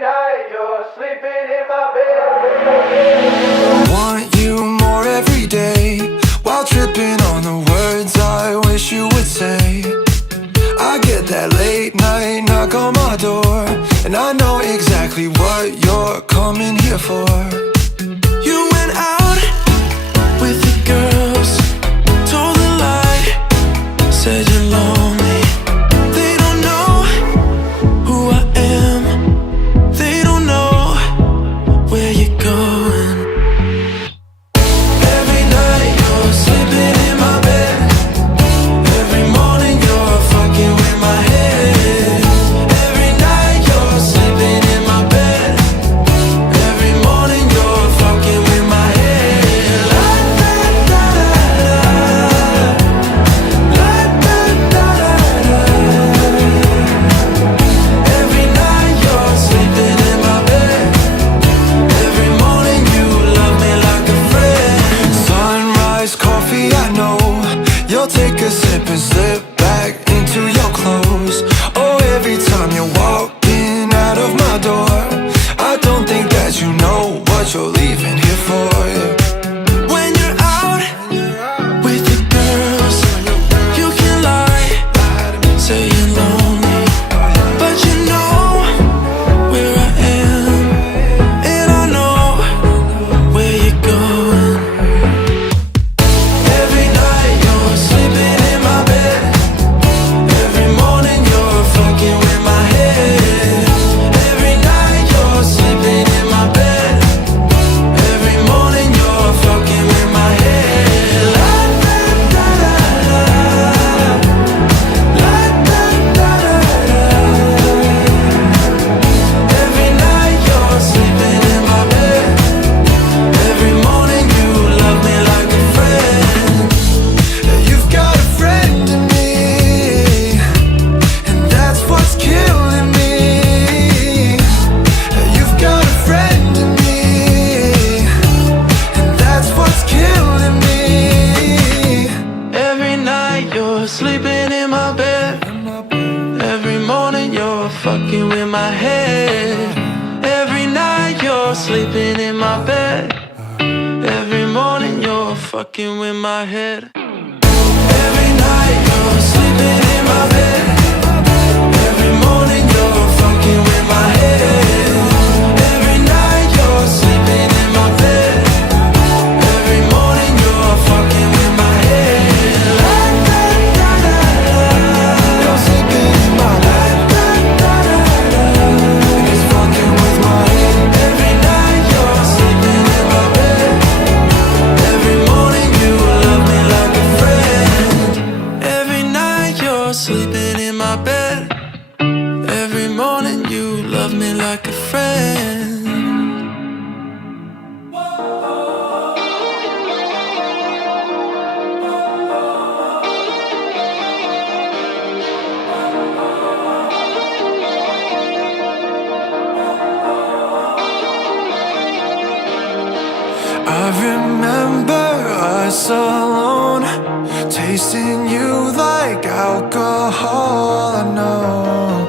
night you're sleeping in my bed. Want you more every day, while tripping on the words I wish you would say. I get that late night knock on my door, and I know exactly what you're coming here for. You went out with the girls, told a lie, said you're lonely. They don't know who I am, they don't know where you're going. Every night you're sleeping in my bed, every morning you're fucking with my head. Every night you're sleeping in my bed, every morning you're fucking with my head. La da da da, la da da da. Every night you're sleeping in my bed, every morning you love me like a friend. Sunrise coffee, I know you'll take a sip and slip back into your clothes. Oh, every time you're walking out of my door, I don't think that you know what you're leaving here for. When you're out with the girls, you can lie, say you're lonely, but you know where I am, and I know where you're going. Every night you're sleeping in my bed, every morning you're fucking with my head. Every night you're sleeping in my bed, every morning you're fucking with my head. La da da da, la da da da. Every night you're sleeping in my bed, every morning you love me like a friend. You've got a friend in me, and that's what's killing me. You've got a friend in me, and that's what's killing me. Every night you're sleeping in my bed, every morning you're fucking with my head. Every night you're sleeping in my bed, every morning you're fucking with my head. Every night you're sleeping in my bed, every morning you're fucking with my head. Every night you're sleeping in my bed, every morning you're fucking with my head. La da da da, you're sleeping in my bed, da da da da, and it's fucking with my head. Every night you're sleeping in my bed, every morning you love me like a friend. Every night you're sleeping in my bed, every morning you love me like a friend. I remember us alone, tasting you like alcohol. I know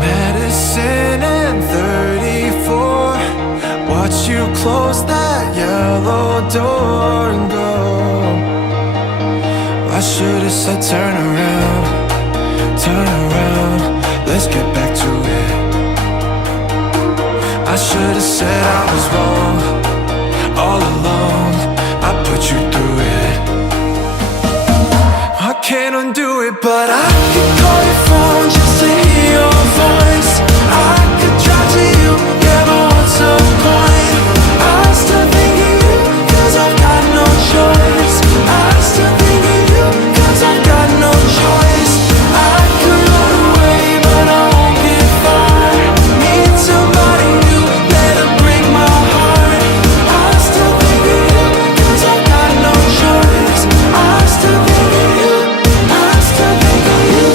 medicine and 34. Watch you close that yellow door and go. I should have said turn around, let's get back to it. I should have said I was wrong all along, I put you through it. I can't undo it, but I could call your phone just to hear your voice. I could drive to you, yeah, but what's the point? I still think of you, cause I've got no choice. I still think of you, cause I've got no choice. I could run away, but I won't get far. Need somebody new, let her break my heart. I still think of you, cause I've got no choice. I still think of you, I still think of you.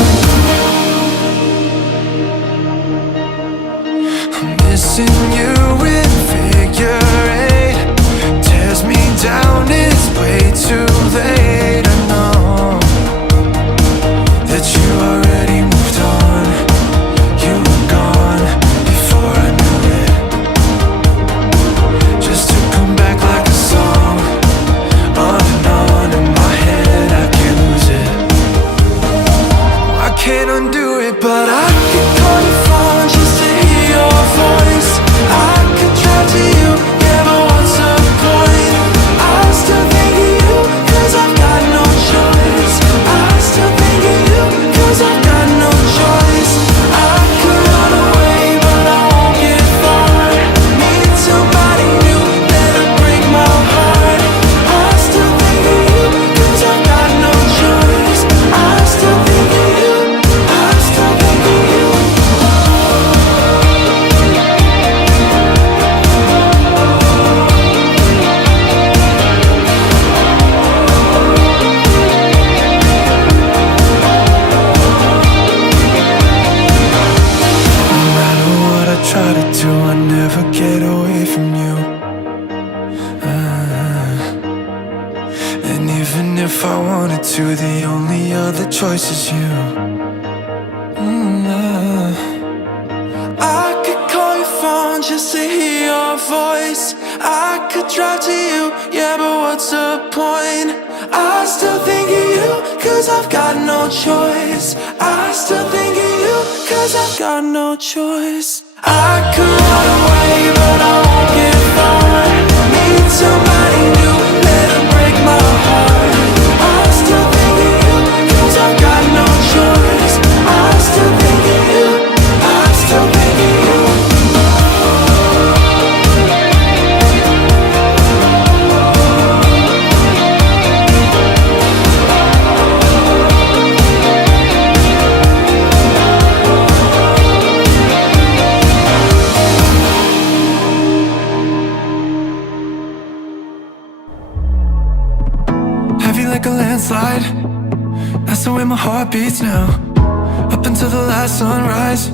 do it, but I could call your phone just to hear your voice. I could drive to you, yeah, but what's the point? I still think of you, cause I've got no choice. I still think of you, cause I've got no choice. I could run away, but I won't get far. Need somebody new, let it break my heart. I still think of you, cause I've got no choice. I still think of you, I still think of you. No matter what I try to do, I never get away from you. And even if I wanted to, the only other choice is you. I could call your phone just to hear your voice. I could drive to you, yeah, but what's the point? I still think of you, cause I've got no choice. I still think of you, cause I've got no choice. I could run away, but I won't get far. Need somebody new, let it break my heart. I still think of you, cause I've got no choice. I still think of you, I still think of you. Heavy like a landslide, that's the way my heart beats now. Up until the last sunrise,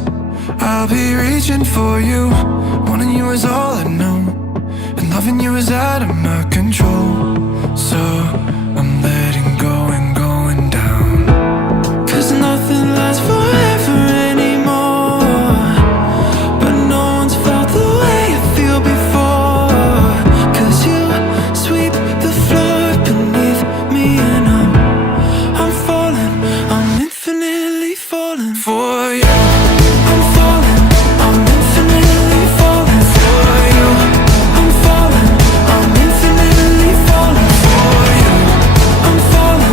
I'll be reaching for you. Wanting you is all I know, and loving you is out of my control. So I'm letting go and going down. Cause nothing lasts forever anymore, but no one's felt the way you feel before. Cause you sweep the floor beneath me, and I'm falling, I'm infinitely falling for you. I'm falling, I'm infinitely falling for you. I'm falling, I'm infinitely falling for you. I'm falling.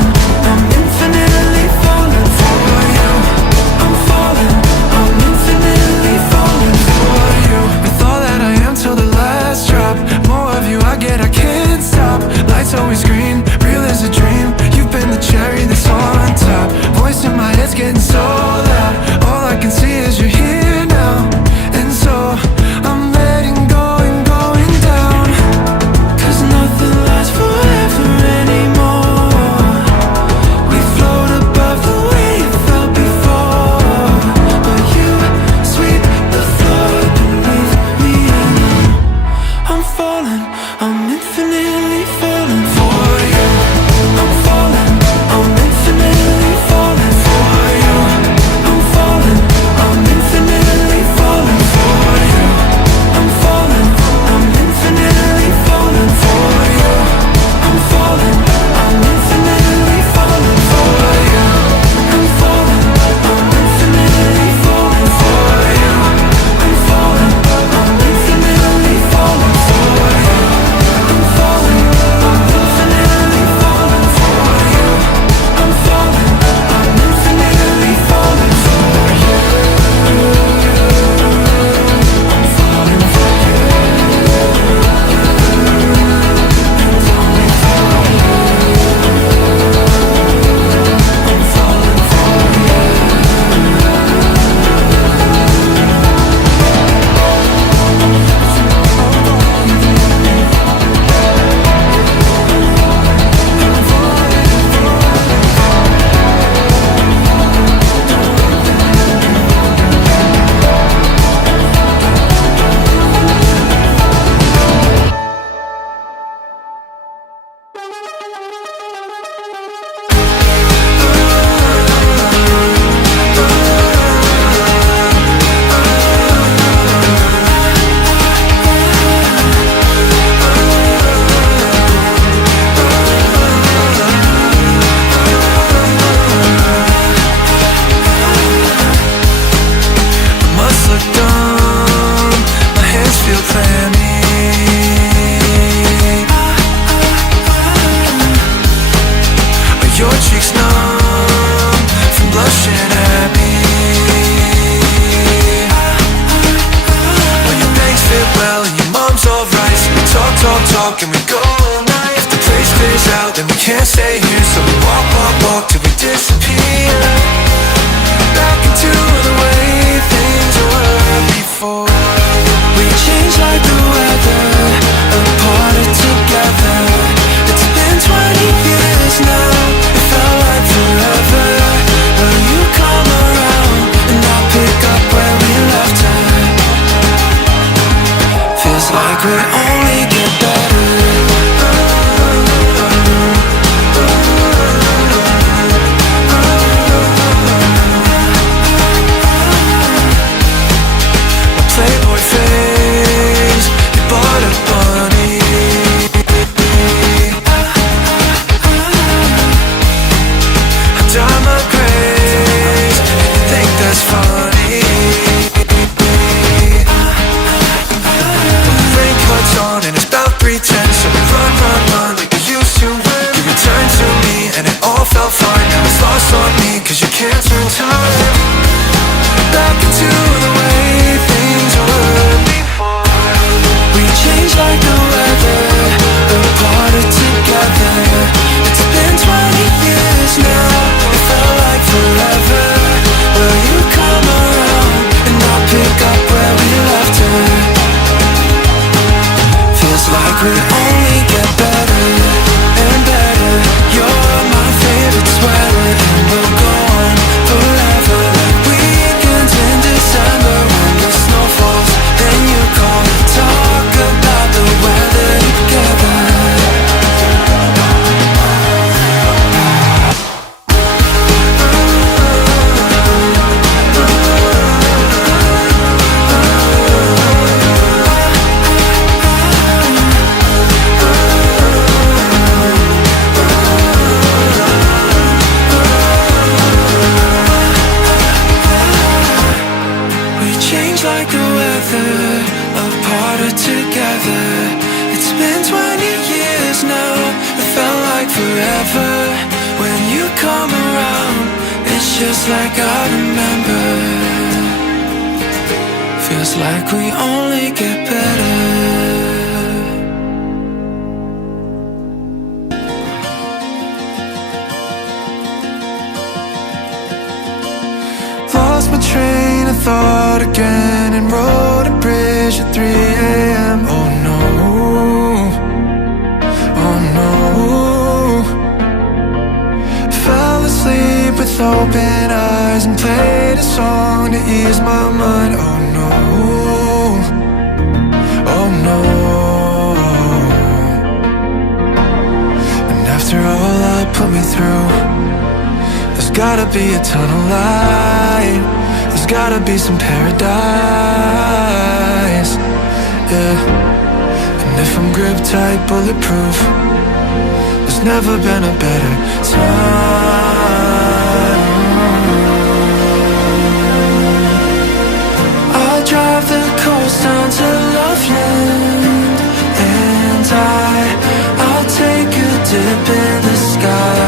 like we only get better. My Playboy face, you bought a bunny. I dye my grace, and you think that's funny. Raincoat's on and it's about 3:10, so we run like we used to. You returned to me and it all felt fine. Now it's lost on me cause you can't turn time back into the way things were before. We changed like the weather, apart together. It's been 20 years now, it felt like forever. Will you come around and I'll pick up where we left her? Feels like we only get better and better. You're my favorite sweater and we'll go on forever. Like weekends in December when the snow falls, then you call, talk about the weather together. Like the weather, apart or together. It's been 20 years now, it felt like forever. When you come around, it's just like I remember. Feels like we only get better. Lost my train of thought again and rode a bridge at 3 a.m. Oh no, oh no. Fell asleep with open eyes and played a song to ease my mind. Oh no, oh no. And after all I put me through, there's gotta be a tunnel light, there's gotta be some paradise, yeah. And if I'm grip tight, bulletproof, there's never been a better time. I'll drive the coast down to Loveland, and I'll take a dip in the sky.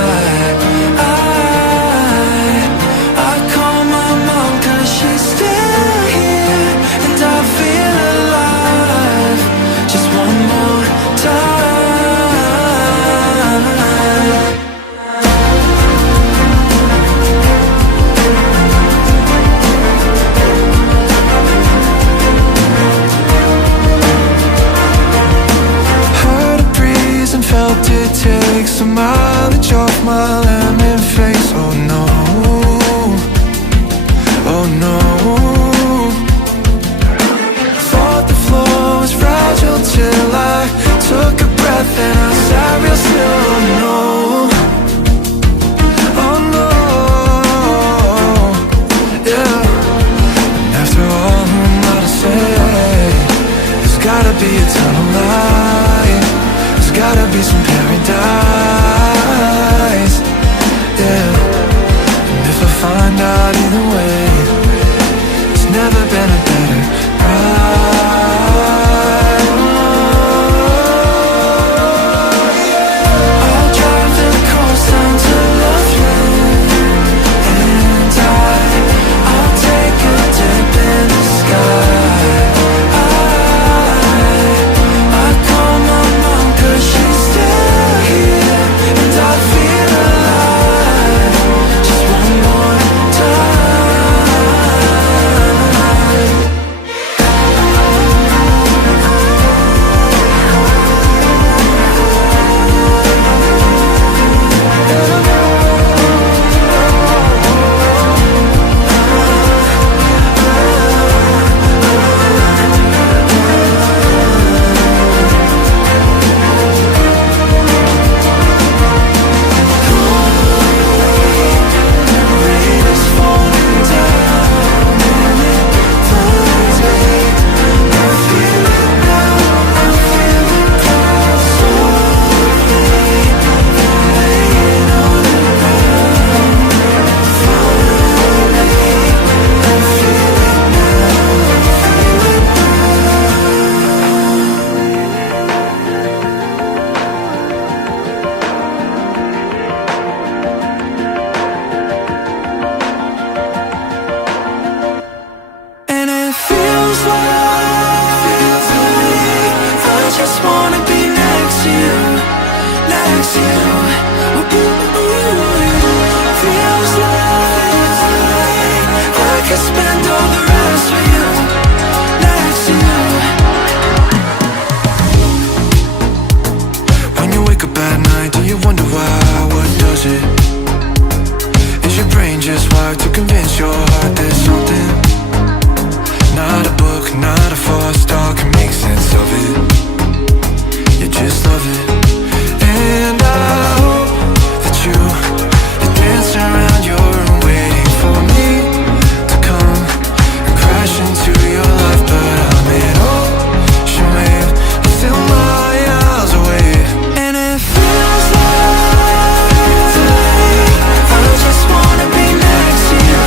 Take some mileage off my lemon face. Oh no, oh no. Thought the floor was fragile till I took a breath and I sat real still. Oh no, oh no, yeah. And after all, who am I to say? There's gotta be a tunnel light, there's gotta be some paradise. feels like I just wanna be next to you, next to you. Feels like I could spend all the rest with you, next to you. When you wake up at night, do you wonder why? What does it? Is your brain just wired to convince your heart there's something? Not a book, not a force star can make sense of it. You just love it. And I hope that you dance around your room waiting for me to come and crash into your life. But I'm an ocean wave, still miles away. And it feels like I just wanna be next to you,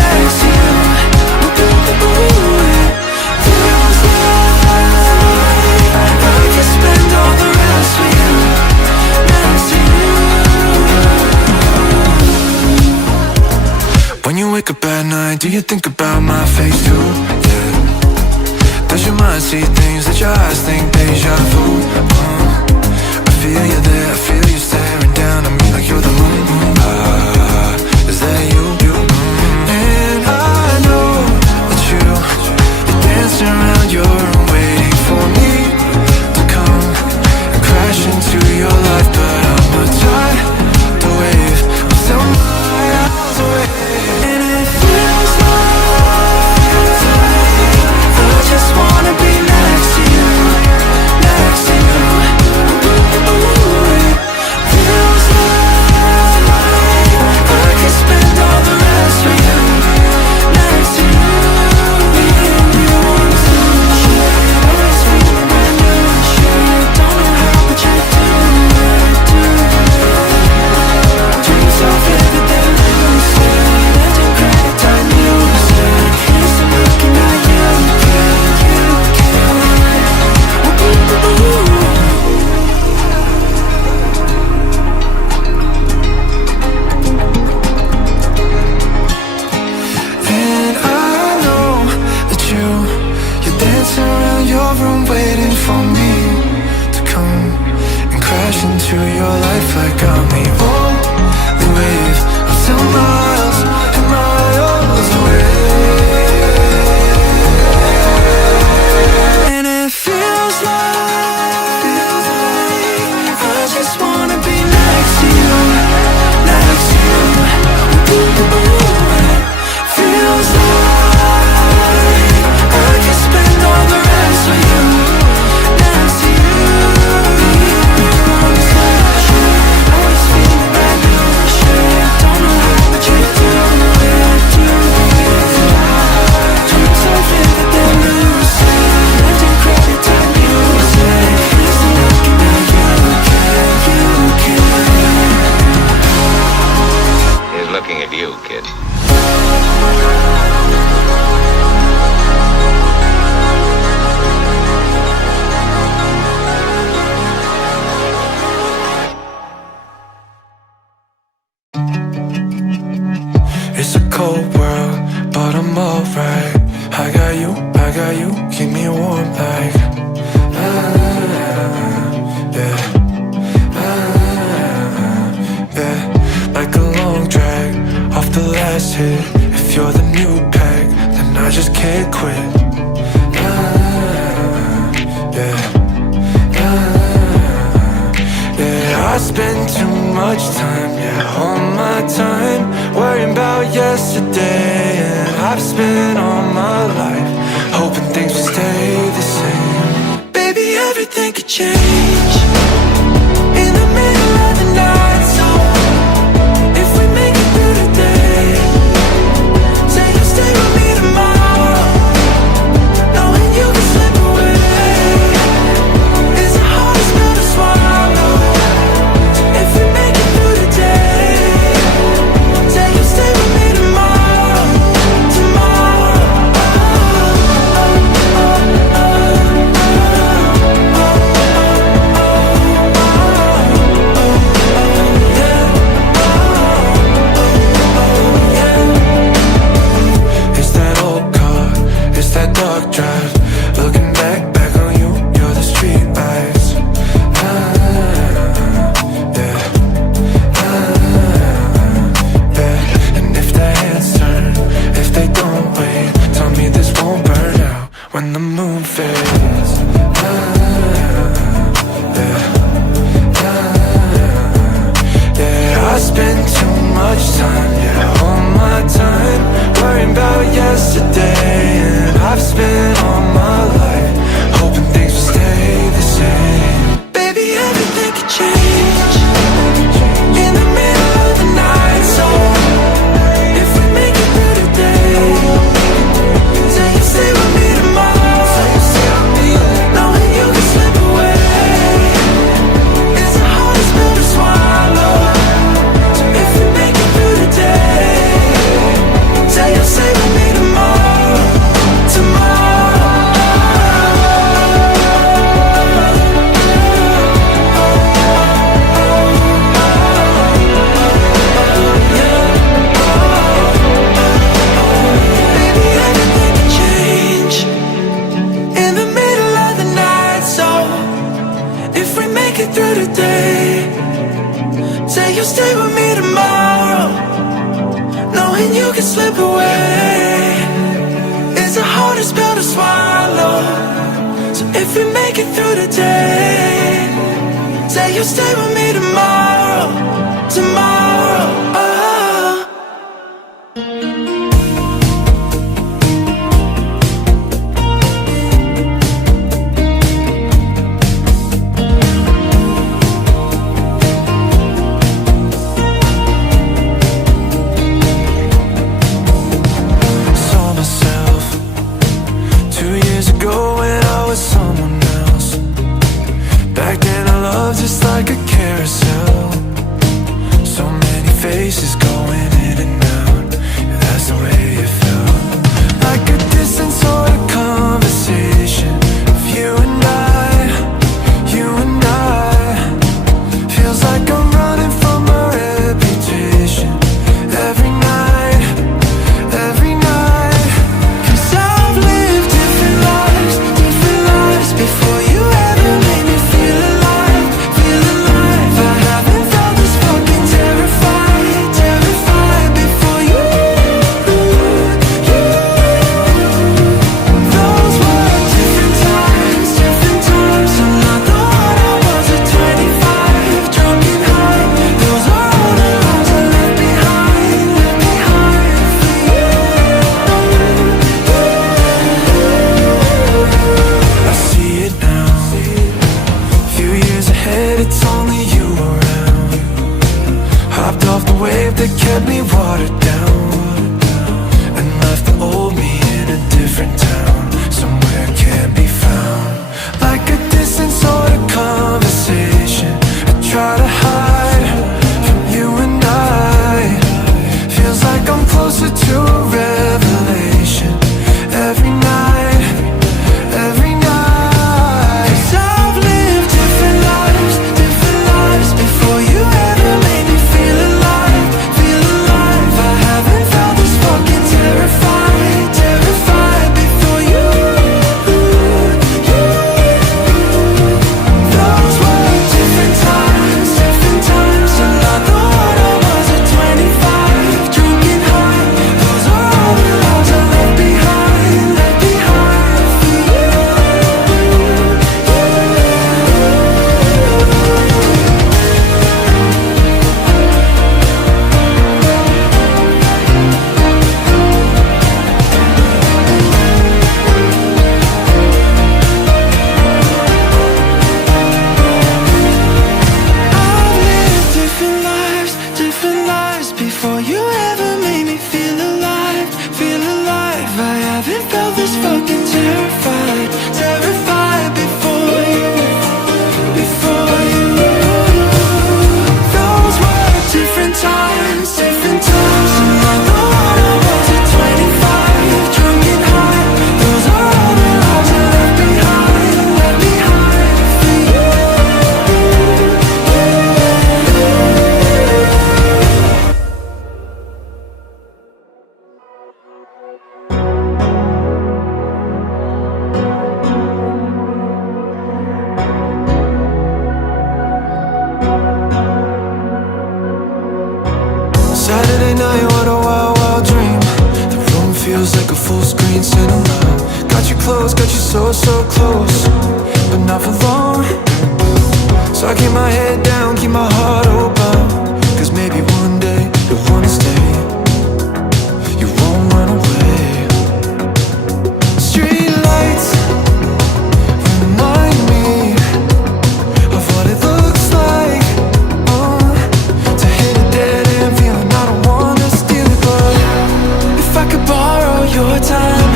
next to you. Feels like I could spend all the rest with you, next to you. When you wake up at night, do you think about my face too? Yeah. Does your mind see things that your eyes think deja vu? I feel you there, I feel you staring down at me like you're the moon. Is that you? And I know that you're dancing around your room waiting for me to come and crash into your life. But I'm a tidal wave, I'm still miles away. And it feels like I just wanna be next to you, next to you. Feels like I could spend all the rest with you, next to you. And I know that you're dancing around your room waiting for me to come and crash into your life like I'm the only wave. I'm still miles and miles away. And it feels like I just wanna be next to you, next to you. Feels like I could spend all the rest with you, next to you. I was feeling brand new, don't know how, but you do it, do it. Turn yourself into the music, letting credit to music. Listen, looking at you can. He's looking at you, kid. It's a cold world, but I'm alright. I got you, keep me warm like yeah, yeah. Like a long drag off the last hit. If you're the new pack, then I just can't quit. Yeah, yeah. I spend too much time, yeah, all my time worrying about yesterday. And I've spent all my life hoping things will stay the same. Baby, everything could change in the middle of the night. So if we make it through the day, say you'll stay with me tomorrow, knowing you can slip away. It's the hardest pill to swallow. If we make it through the day, say you'll stay with me tomorrow, tomorrow. slip away. It's the hardest pill to swallow. So if you make it through the day, say you'll stay with me tomorrow. Tomorrow, oh. Just like a carousel, so many faces going in and out. Yeah, that's the way it felt. Like a distant sort of conversation of you and I, you and I. Feels like I'm running from my reputation every night, every night. 'Cause I've lived different lives before you ever made me feel alive. I haven't felt this fucking terrified before you. Those were different times. I'm not the one I was at 25, drunk and high. Those are all the lies I left behind for you. I see it now. Few years ahead, it's only you around. Hopped off the wave that kept me watered down, and left the old me in a different town, somewhere can't be found. Like a distant sort of conversation I try to hide from you and I. Feels like I'm closer to a revelation every night, every night. 'Cause I've lived different lives before you ever made me feel alive. I haven't felt this fucking terrified before you. Those were different times. I'm not the one I was at 25, drunk and high. Those are all the lies I left behind for you. I've lived different lives before you ever made me feel alive. I haven't felt this fucking terrified before you. Those were different times. I'm not the one I was at 25, drunk and high. Those are all the lies I left behind for you. Saturday night, what a wild, wild dream. The room feels like a full screen cinema. Got you close, got you so, so close, but not for long. So I keep my head down, keep my heart open, 'cause maybe one day you'll wanna stay. You won't run away. Street lights remind me of what it looks like, to hit a dead end feeling. I don't wanna steal it, but if I could borrow your time,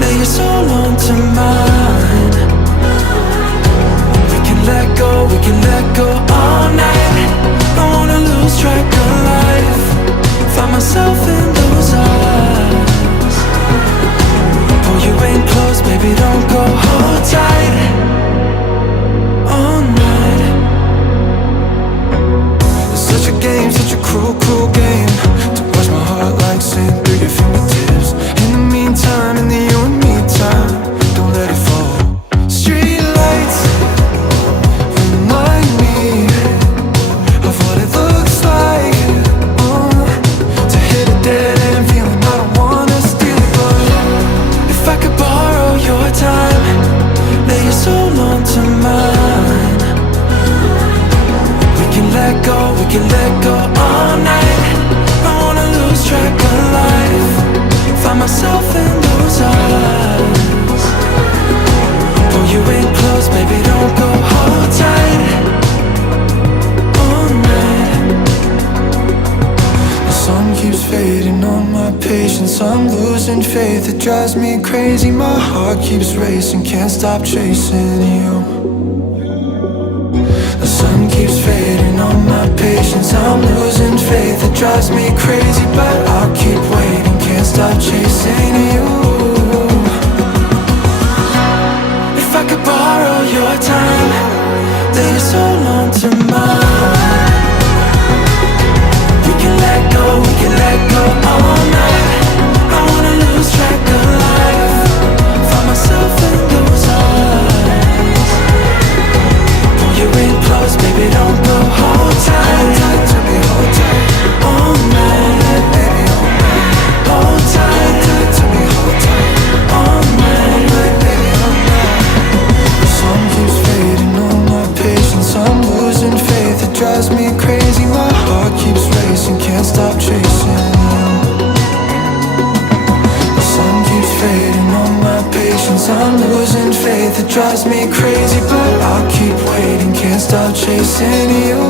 lay your soul onto mine. We can let go all night. Don't wanna lose track of life. Find myself in those eyes. Pull you in close, baby, don't go. Hold tight all night. It's such a game, such a cruel, cruel game, to watch my heart like sand through your fingertips. In the meantime, in the you and me time, don't let it in those eyes. Pull you in close, baby, don't go. Hold tight all night. The sun keeps fading on my patience. I'm losing faith, it drives me crazy. My heart keeps racing, can't stop chasing you. The sun keeps fading on my patience. I'm losing faith, it drives me crazy, but I'll keep waiting, can't stop chasing you. If I could borrow your time, leave so long to mine. We can let go all night. I wanna lose track of life, find myself in those eyes. Pull you in close, baby, don't go. Hold tight, hold tight to me, hold tight all night, baby, all night. Hold tight, hold tight to me, hold tight all night, baby, all night. The sun keeps fading on my patience. I'm losing faith, it drives me crazy. My heart keeps racing, can't stop chasing you. The sun keeps fading on my patience. I'm losing faith, it drives me crazy, but I'll keep waiting, can't stop chasing you.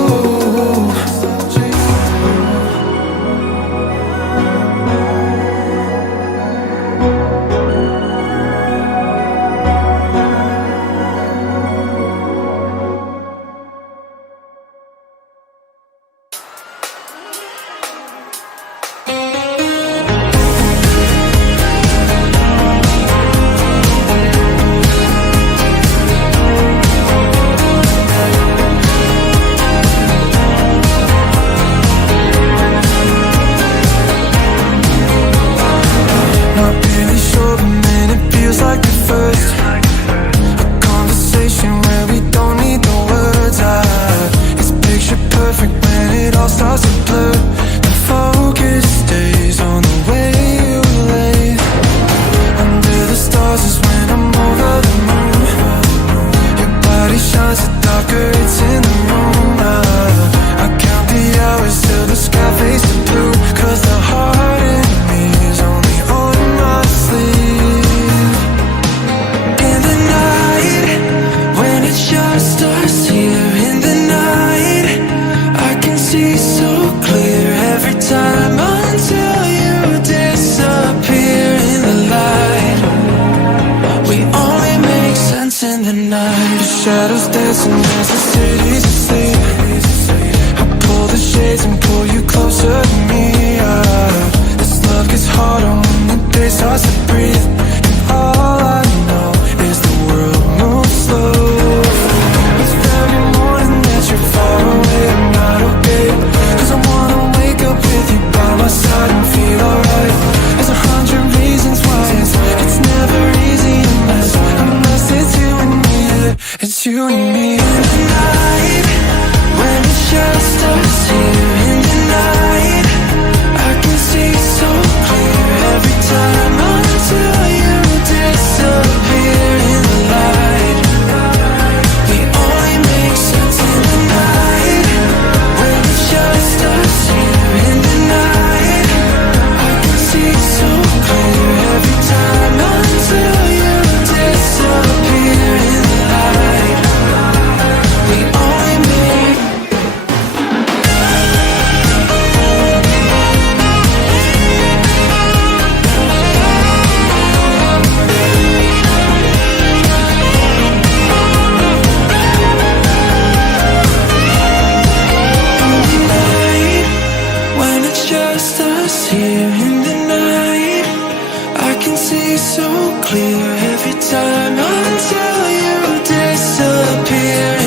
Shadows dancing as the city's asleep. I pull the shades and pull you closer to me. This love gets harder when the day starts to breathe. And all I know is the world moves slow. It's every morning that you're far away, I'm not okay. Cause I wanna wake up with you by my side and feel alright. There's 100 reasons why it's never easy unless it's you and me. It's you and me. In the night, when it's just us here. In the night, I can see so clear every time until you disappear in the light. We only make sense in the night, when it's just us here. In the night, I can see so clear every time until you disappear in the light. We only make night, when it's just us here. In the night, I can see so clear every time until you disappear.